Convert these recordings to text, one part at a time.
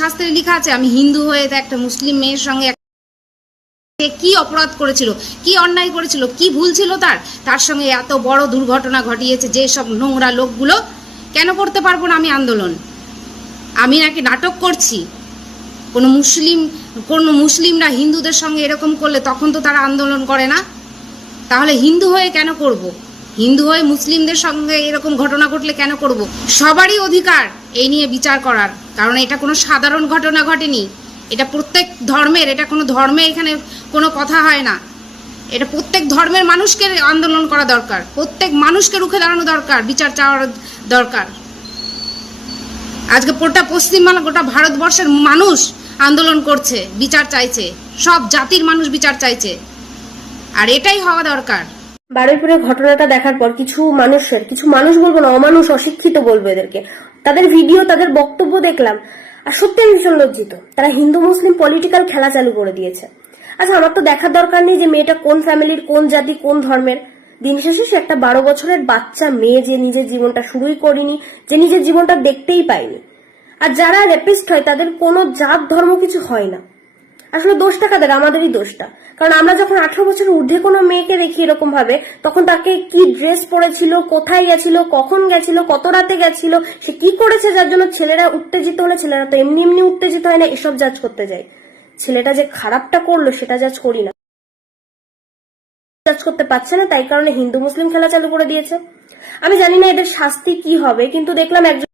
শাস্ত্রে লেখা আছে? আমি হিন্দু হয়ে একটা মুসলিম মেয়ের সঙ্গে কি অপরাধ করেছিল, কি অন্যায় করেছিল, কি ভুল ছিল তার সঙ্গে এত বড় দুর্ঘটনা ঘটিয়েছে, যে সব নোংরা লোকগুলো। কেন করতে পারবো না আমি আন্দোলন? আমি নাকি নাটক করছি? কোনো মুসলিমরা হিন্দুদের সঙ্গে এরকম করলে তখন তো তারা আন্দোলন করে না। তাহলে হিন্দু হয়ে কেন করব? হিন্দু হয়ে মুসলিমদের সঙ্গে এরকম ঘটনা ঘটলে কেন করব? সবারই অধিকার এই নিয়ে বিচার করার, কারণ এটা কোনো সাধারণ ঘটনা ঘটেনি। এটা প্রত্যেক ধর্মের, এটা কোনো ধর্মে এখানে কোনো কথা হয় না। এটা প্রত্যেক ধর্মের মানুষকে আন্দোলন করা দরকার, প্রত্যেক মানুষকে রুখে দাঁড়ানো দরকার, বিচার চাওয়ার দরকার। আজকে গোটা পশ্চিমবাংলা, গোটা ভারতবর্ষের মানুষ আন্দোলন করছে, বিচার চাইছে, সব জাতির মানুষ বিচার চাইছে, আর এটাই হওয়া দরকার। বারুইপুরের ঘটনাটা দেখার পর কিছু মানুষ বলবো না, অমানুষ, অশিক্ষিত বলবো এদেরকে, তাদের ভিডিও, তাদের বক্তব্য দেখলাম আর সত্যি ভীষণ লজ্জিত। তারা হিন্দু মুসলিম পলিটিক্যাল খেলা চালু করে দিয়েছে। আচ্ছা, আমার তো দেখার দরকার নেই যে মেয়েটা কোন ফ্যামিলির, কোন জাতি, কোন ধর্মের। দিন শেষে সে একটা 12 বছরের বাচ্চা মেয়ে, যে নিজের জীবনটা শুরুই করেনি, যে নিজের জীবনটা দেখতেই পায়নি। আর যারা রেপিস্ট হয় তাদের কোনো জাত ধর্ম কিছু হয় না। আসলে দোষটা কাদের? আমাদেরই দোষটা। কারণ আমরা যখন 18 বছরের ঊর্ধ্বে কোনো মেয়েকে দেখি এরকম ভাবে, তখন তাকে কি ড্রেস পরেছিল, কোথায় গেছিল, কখন গেছিল, কত রাতে গেছিল, সে কি করেছে যার জন্য ছেলেরা উত্তেজিত হলে, ছেলেরা তো এমনি এমনি উত্তেজিত হয় না, এসব জাজ করতে যায়। ছেলেটা যে খারাপটা করলো সেটা জাজ করি না, জাজ করতে পারছে না, তাই কারণে হিন্দু মুসলিম খেলা চালু করে দিয়েছে। আমি জানি না এদের শাস্তি কি হবে, কিন্তু দেখলাম একজন,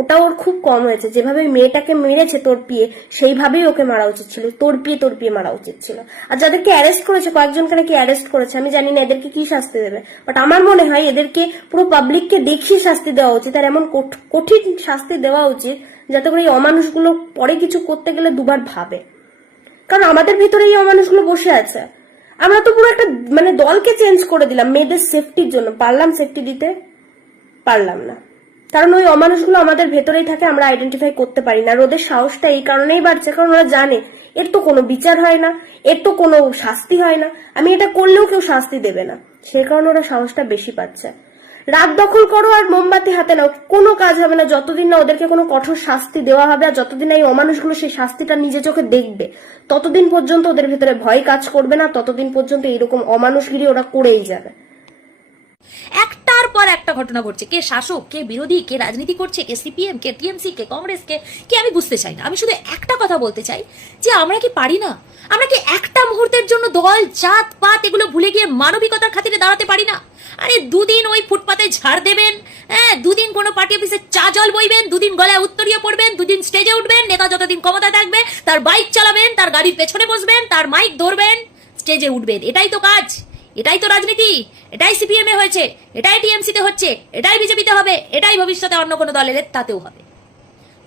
ওটা ওর খুব কম হয়েছে। যেভাবে মেয়েটাকে মেরেছে তড়পিয়ে, সেইভাবেই ওকে মারা উচিত ছিল, তড়পিয়ে মারা উচিত ছিল। আর যাদেরকে অ্যারেস্ট করেছে, কয়েকজনকে নাকি অ্যারেস্ট করেছে, আমি জানি না এদেরকে কি শাস্তি দেবে, বাট আমার মনে হয় এদেরকে পুরো পাবলিককে দেখিয়ে শাস্তি দেওয়া উচিত, আর এমন কঠিন শাস্তি দেওয়া উচিত যাতে করে এই অমানুষগুলো পরে কিছু করতে গেলে দুবার ভাবে। কারণ আমাদের ভিতরে এই অমানুষগুলো বসে আছে। আমরা তো পুরো একটা দলকে চেঞ্জ করে দিলাম মেয়েদের সেফটির জন্য। পারলাম সেফটি দিতে? পারলাম না, কারণ ওই অমানুষগুলো আমাদের ভেতরেই থাকে, আমরা আইডেন্টিফাই করতে পারি না। আর ওদের সাহসটা এই কারণেই বাড়ছে, কারণ ওরা জানে এর তো কোনো বিচার হয় না, এর তো কোনো শাস্তি হয় না, আমি এটা করলেও কেউ শাস্তি দেবে না, সেই কারণে ওরা সাহসটা বেশি পাচ্ছে। রাত দখল করো আর মোমবাতি হাতে নাও, কোনো কাজ হবে না যতদিন না ওদেরকে কোনো কঠোর শাস্তি দেওয়া হবে। আর যতদিন না এই অমানুষগুলো সেই শাস্তিটা নিজে চোখে দেখবে, ততদিন পর্যন্ত ওদের ভেতরে ভয় কাজ করবে না, ততদিন পর্যন্ত এইরকম অমানুষগিরি ওরা করেই যাবে। একটার পর একটা ঘটনা ঘটছে, কে শাসক, কে বিরোধী, কে রাজনীতি করছে, কে সিপিএম, কে টিএমসি, কে কংগ্রেস, কে আমি বুঝতে চাই না। আমি শুধু একটা কথা বলতে চাই যে আমরা কি পারি না? আমরা কি একটা মুহূর্তের জন্য দল, জাত পাত এগুলো ভুলে গিয়ে মানবিকতার খাতিরে দাঁড়াতে পারি না? আরে দুদিন ওই ফুটপাতে ঝাড় দেবেন, হ্যাঁ, দুদিন কোনো পার্টি অফিসে চা জল বইবেন, দুদিন গলায় উত্তরীয় পড়বেন, দুদিন স্টেজে উঠবেন, নেতা যতদিন ক্ষমতা থাকবে তার বাইক চালাবেন, তার গাড়ির পেছনে বসবেন, তার মাইক ধরবেন, স্টেজে উঠবেন। এটাই তো কাজ, এটাই তো রাজনীতি, এটাই সিপিএম এ হয়েছে, এটাই টিএমসি তে হচ্ছে, এটাই বিজেপিতে হবে, এটাই ভবিষ্যতে অন্য কোনো দলের তাতেও হবে।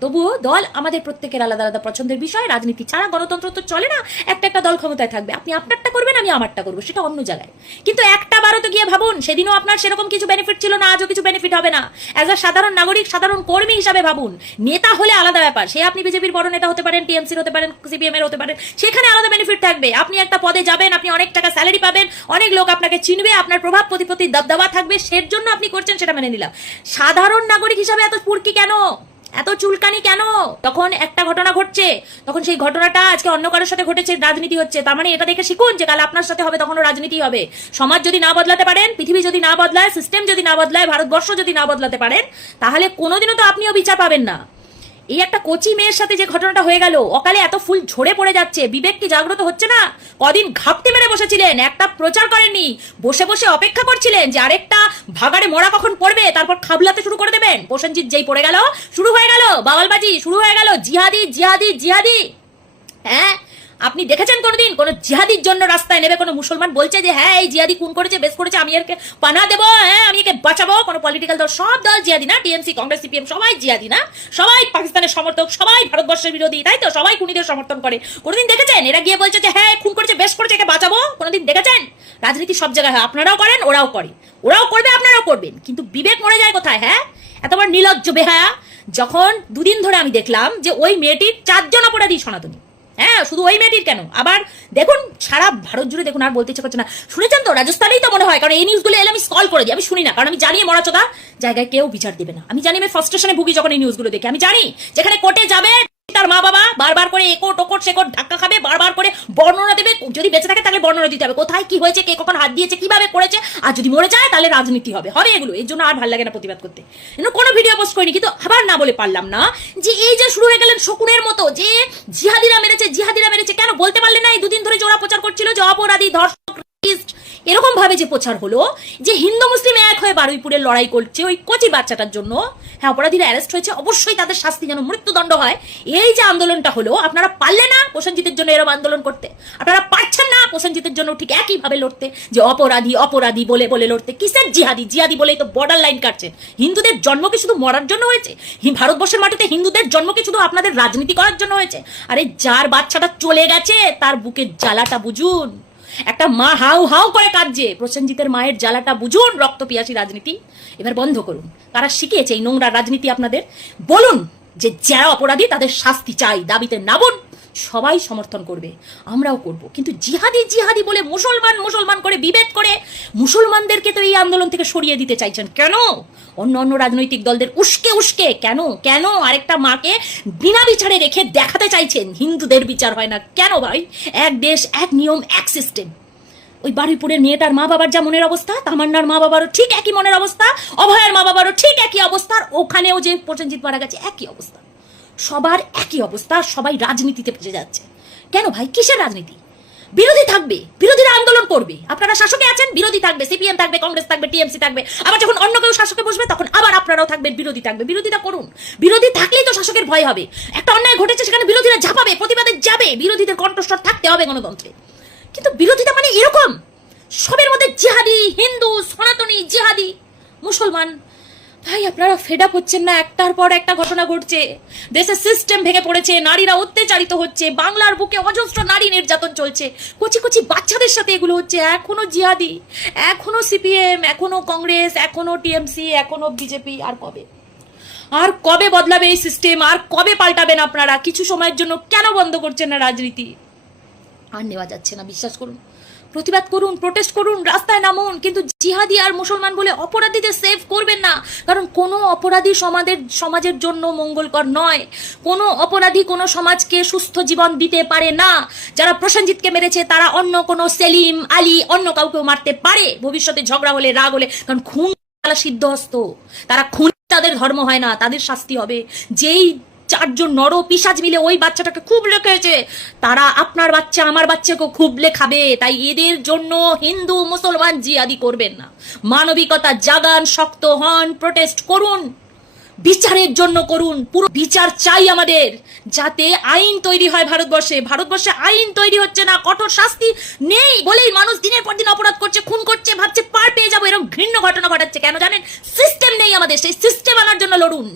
তবুও দল আমাদের প্রত্যেকের আলাদা আলাদা পছন্দের বিষয়। রাজনীতি ছাড়া গণতন্ত্র তো চলে না। একটা দল ক্ষমতায় থাকবে, আপনি আপনারটা করবেন, আমি আমারটা করবো, সেটা অন্য জায়গায়। কিন্তু একটা বারও তো গিয়ে ভাবুন, সেদিনও আপনার সেরকম কিছু বেনিফিট ছিল না, আজও কিছু বেনিফিট হবে না। অ্যাজ আ সাধারণ নাগরিক, সাধারণ কর্মী হিসাবে ভাবুন। নেতা হলে আলাদা ব্যাপার, সে আপনি বিজেপির বড় নেতা হতে পারেন, টিএমসির হতে পারেন, সিপিএম এর হতে পারেন, সেখানে আলাদা বেনিফিট থাকবে। আপনি একটা পদে যাবেন, আপনি অনেক টাকা স্যালারি পাবেন, অনেক লোক আপনাকে চিনবে, আপনার প্রভাব প্রতিপত্তি দবদবা থাকবে, সের জন্য আপনি করছেন, সেটা মেনে নিলাম। সাধারণ নাগরিক হিসাবে এত পুরকি কেন, এত চুলকানি কেন? তখন একটা ঘটনা ঘটছে, তখন সেই ঘটনাটা আজকে অন্য কারোর সাথে ঘটেছে, রাজনীতি হচ্ছে। তার মানে এটা দেখে শিখুন যে কাল আপনার সাথে হবে, তখনও রাজনীতি হবে। সমাজ যদি না বদলাতে পারেন, পৃথিবী যদি না বদলায়, সিস্টেম যদি না বদলায়, ভারতবর্ষ যদি না বদলাতে পারেন, তাহলে কোনোদিনও তো আপনিও বিচার পাবেন না। এই একটা কোচি মেয়ের সাথে যে ঘটনাটা হয়ে গেল, অকালে এত ফুল ঝরে পড়ে যাচ্ছে, বিবেক কি জাগ্রত হচ্ছে না? কদিন ঘাপটি মেরে বসেছিলেন, একটা প্রচার করেননি, বসে বসে অপেক্ষা করছিলেন যে আরেকটা ভাগাড়ে মরা কখন পড়বে, তারপর খাবলাতে শুরু করে দেবেন। প্রসেনজিৎ যেই পড়ে গেল, শুরু হয়ে গেল বাওয়ালবাজি, শুরু হয়ে গেল জিহাদি জিহাদি জিহাদি। হ্যাঁ, আপনি দেখেছেন কোনোদিন কোন জিহাদির জন্য রাস্তায় নেবে কোনো মুসলমান বলছে যে হ্যাঁ এই জিহাদি খুন করেছে, বেশ করেছে, আমি এরকে পানা দেবো, হ্যাঁ আমি একে বাঁচাবো? কোনো পলিটিক্যাল দল, সব দল জিহাদি না, টিএমসি, কংগ্রেস, সিপিএম সবাই জিহাদি না? সবাই পাকিস্তানের সমর্থক, সবাই ভারতবর্ষের বিরোধী, তাই তো? সবাই খুনিদের সমর্থন করে। কোনোদিন দেখেছেন এরা গিয়ে বলছে যে হ্যাঁ খুন করেছে, বেশ করেছে, একে বাঁচাবো? কোনোদিন দেখেছেন? রাজনীতি সব জায়গায় হয়, আপনারাও করেন, ওরাও করে, ওরাও করবে, আপনারাও করবেন, কিন্তু বিবেক মরে যায় কোথায়? হ্যাঁ, এতবার নির্লজ্জ বেহায়া। যখন দুদিন ধরে আমি দেখলাম যে ওই মেয়েটির 4 জন অপরাধী সনাতনী, হ্যাঁ, শুধু ওই মেয়েটির কেন, আবার দেখুন সারা ভারত জুড়ে দেখুন, আর বলতে ইচ্ছে করছে না। শুনেছেন তো, রাজস্থানেই তো মনে হয়, কারণ এই নিউজগুলো এলে আমি স্কল করে দিই, আমি শুনি না, কারণ আমি জানি মরাচোদা জায়গায় কেউ বিচার দেবে না। আমি জানি আমি ফ্রাস্ট্রেশনে ভুগি যখন এই নিউজগুলো দেখি। আমি জানি যেখানে কোর্টে যাবে তার মা বাবা বারবার করে একোট ওকট সেকট ধাক্কা খাবে, বারবার করে বর্ণনা দেবে, যদি বেঁচে থাকে তাহলে বর্ণনা দিতে হবে, কোথায় কি হয়েছে, কে কখন হাত দিয়েছে, কিভাবে করেছে, আর যদি মরে যায় তাহলে রাজনীতি হবে এগুলো। এর জন্য আর ভালো লাগে না প্রতিবাদ করতে। কোনো ভিডিও পোস্ট করিনি, কিন্তু আবার না বলে পারলাম না যে এই যে শুরু হয়ে গেলেন শকুনের মতো যে জিহাদিরা মেরেছে, কেন বলতে পারলে না? এই দুদিন ধরে জোড়া প্রচার করছিল যে অপরাধী, ধর্ষক, এরকম ভাবে যে প্রচার হলো যে হিন্দু মুসলিম এক হয়ে বারুইপুরের লড়াই করছে ওই কচি বাচ্চাটার জন্য। হ্যাঁ, অপরাধীরা অ্যারেস্ট হয়েছে, অবশ্যই তাদের শাস্তি যেন মৃত্যুদণ্ড হয়। এই যে আন্দোলনটা হলো, আপনারা পারলে না প্রসেনজিতের জন্য এরকম আন্দোলন করতে, আপনারা পারছেন না প্রসেনজিতের জন্য ঠিক একইভাবে লড়তে, যে অপরাধী বলে বলে লড়তে। কিসের জিহাদি বলেই তো বর্ডার লাইন কাটছে। হিন্দুদের জন্ম কি শুধু মরার জন্য হয়েছে? ভারতবর্ষের মাটিতে হিন্দুদের জন্ম কি শুধু আপনাদের রাজনীতি করার জন্য হয়েছে? আরে যার বাচ্চাটা চলে গেছে তার বুকের জ্বালাটা বুঝুন। একটা মা হাউ হাউ করে কাঁদছে, প্রসেনজিতের মায়ের জ্বালাটা বুঝুন। রক্ত পিয়াসী রাজনীতি এবার বন্ধ করুন। কারা শিখিয়েছে এই নোংরা রাজনীতি আপনাদের? বলুন যে যারা অপরাধী তাদের শাস্তি চাই, দাবিতে নামুন, সবাই সমর্থন করবে, আমরাও করব। কিন্তু জিহাদি বলে মুসলমান করে বিভেদ করে মুসলমানদেরকে তো এই আন্দোলন থেকে সরিয়ে দিতে চাইছেন কেন? অন্য রাজনৈতিক দলদের উস্কে কেন আরেকটা মাকে বিনা বিচারে রেখে দেখাতে চাইছেন হিন্দুদের বিচার হয় না কেন? ভাই, এক দেশ, এক নিয়ম, এক সিস্টেম। ওই বারুইপুরের মেয়েটার মা বাবার যা মনের অবস্থা, তামান্নার মা বাবারও ঠিক একই মনের অবস্থা, অভয়ের মা বাবারও ঠিক একই অবস্থা, ওখানেও যে প্রসেনজিৎ মারা গেছে একই অবস্থা, সবার একই অবস্থা, সবাই রাজনীতিতে ফেসে যাচ্ছে। কেন ভাই, কিসের রাজনীতি? বিরোধী থাকবে, বিরোধীরা আন্দোলন করবে, আপনারা শাসকে আছেন, বিরোধী থাকবে, সিপিএম থাকবে, কংগ্রেস থাকবে, টিএমসি থাকবে, আবার যখন অন্য কেউ শাসকে বসবে তখন আবার আপনারাও থাকবেন, বিরোধী থাকবে। বিরোধিতা করুন, বিরোধী থাকলেই তো শাসকের ভয় হবে। একটা অন্যায় ঘটেছে সেখানে বিরোধীরা ঝাঁপাবে, প্রতিবাদে যাবে, বিরোধীদের কণ্ঠস্বর থাকতে হবে গণতন্ত্রে। কিন্তু বিরোধিতা মানে এরকম সবের মধ্যে জিহাদি, হিন্দু, সনাতনী, জিহাদি, মুসলমান। ভাই, আপনারা ফেড আপ হচ্ছেন না? একটার পর একটা ঘটনা ঘটছে, দেশের সিস্টেম ভেঙে পড়েছে, নারীরা অত্যাচারিত হচ্ছে, বাংলার বুকে অজস্র নারী নির্যাতন চলছে, কচি বাচ্চাদের সাথে এগুলো হচ্ছে। এখনো জিহাদি, এখনো সিপিএম, এখনো কংগ্রেস, এখনো টিএমসি, এখনো বিজেপি। আর কবে বদলাবে এই সিস্টেম? আর কবে পাল্টাবেন আপনারা? কিছু সময়ের জন্য কেন বন্ধ করছেন না রাজনীতি? আর নেওয়া যাচ্ছে না, বিশ্বাস করুন। প্রতিবাদ করুন, প্রোটেস্ট করুন, রাস্তায় নামুন, কিন্তু জিহাদি আর মুসলমান বলে অপরাধীদের সেভ করবেন না, কারণ কোনো অপরাধী সমাজের জন্য মঙ্গলকর নয়। কোনো অপরাধী কোনো সমাজকে সুস্থ জীবন দিতে পারে না। যারা প্রসেনজিৎকে মেরেছে তারা অন্য কোনো সেলিম, আলী, অন্য কাউকেও মারতে পারে ভবিষ্যতে ঝগড়া হলে, রাগ হলে, কারণ খুন সিদ্ধহস্ত, তারা খুন, তাদের ধর্ম হয় না, তাদের শাস্তি হবে। যেই চারজন নর পিশাচ মিলে ওই বাচ্চাটাকে খুব লেখেছে, তারা আপনার বাচ্চা আমার বাচ্চাকেও খুব লেখাবে। তাই এদের জন্য হিন্দু মুসলমান জিহাদি করবেন না। মানবিকতা জাগান, শক্ত হন, প্রোটেস্ট করুন, বিচারের জন্য করুন। পুরো বিচার চাই আমাদের, যাতে আইন তৈরি হয় ভারতবর্ষে আইন তৈরি হচ্ছে না, কঠোর শাস্তি নেই বলেই মানুষ দিনের পর দিন অপরাধ করছে, খুন করছে, ভাবছে পার পেয়ে যাবো, এরকম ঘৃণ্য ঘটনা ঘটাচ্ছে। কেন জানেন? সিস্টেম নেই আমাদের। সেই সিস্টেম আনার জন্য লড়ুন।